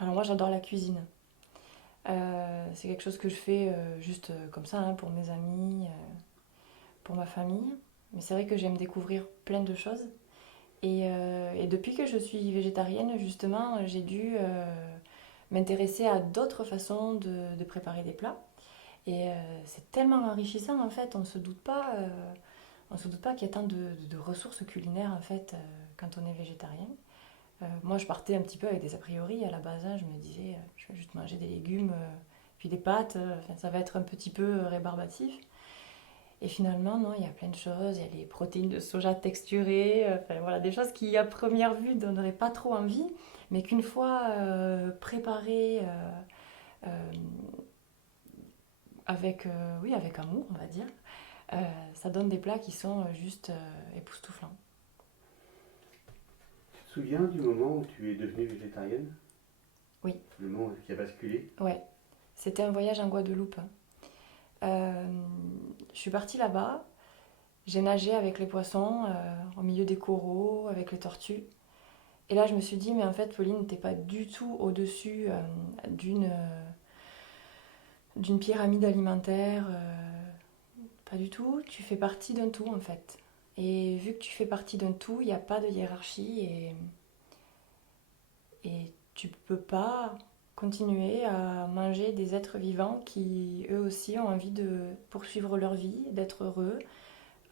Alors moi j'adore la cuisine. C'est quelque chose que je fais juste comme ça, hein, pour mes amis, pour ma famille. Mais c'est vrai que j'aime découvrir plein de choses. Et depuis que je suis végétarienne, justement, j'ai dû m'intéresser à d'autres façons de préparer des plats. Et c'est tellement enrichissant en fait, on se doute pas qu'il y a tant de ressources culinaires en fait quand on est végétarien. Moi je partais un petit peu avec des a priori à la base, hein. Je me disais je vais juste manger des légumes, puis des pâtes, enfin, ça va être un petit peu rébarbatif. Et finalement non, il y a plein de choses, il y a les protéines de soja texturées, enfin, voilà, des choses qui à première vue donneraient pas trop envie, mais qu'une fois préparées euh, avec, oui, avec amour on va dire, ça donne des plats qui sont juste époustouflants. Tu te souviens du moment où tu es devenue végétarienne? Oui, Le moment qui a basculé? ouais. C'était un voyage en Guadeloupe, hein. Je suis partie là-bas, j'ai nagé avec les poissons, au milieu des coraux, avec les tortues. Et là, je me suis dit, mais en fait, Pauline, t'es pas du tout au-dessus d'une pyramide alimentaire. Pas du tout. Tu fais partie d'un tout, en fait. Et vu que tu fais partie d'un tout, il n'y a pas de hiérarchie et tu peux pas continuer à manger des êtres vivants qui, eux aussi, ont envie de poursuivre leur vie, d'être heureux,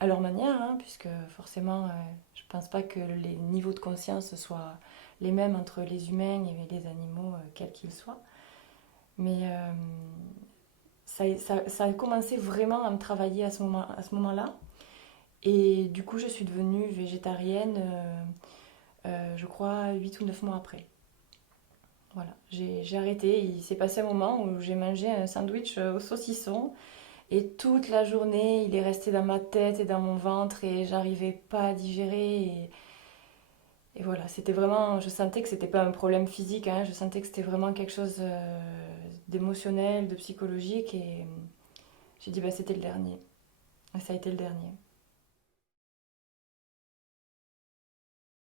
à leur manière, hein, puisque forcément, je pense pas que les niveaux de conscience soient les mêmes entre les humains et les animaux, quels qu'ils soient. Mais ça a commencé vraiment à me travailler à ce moment-là. Et du coup, je suis devenue végétarienne, je crois, 8 ou 9 mois après. Voilà, j'ai arrêté. Il s'est passé un moment où j'ai mangé un sandwich au saucisson et toute la journée, il est resté dans ma tête et dans mon ventre et j'arrivais pas à digérer. Et voilà, c'était vraiment, je sentais que c'était pas un problème physique, hein, je sentais que c'était vraiment quelque chose d'émotionnel, de psychologique et j'ai dit bah c'était le dernier. Et ça a été le dernier.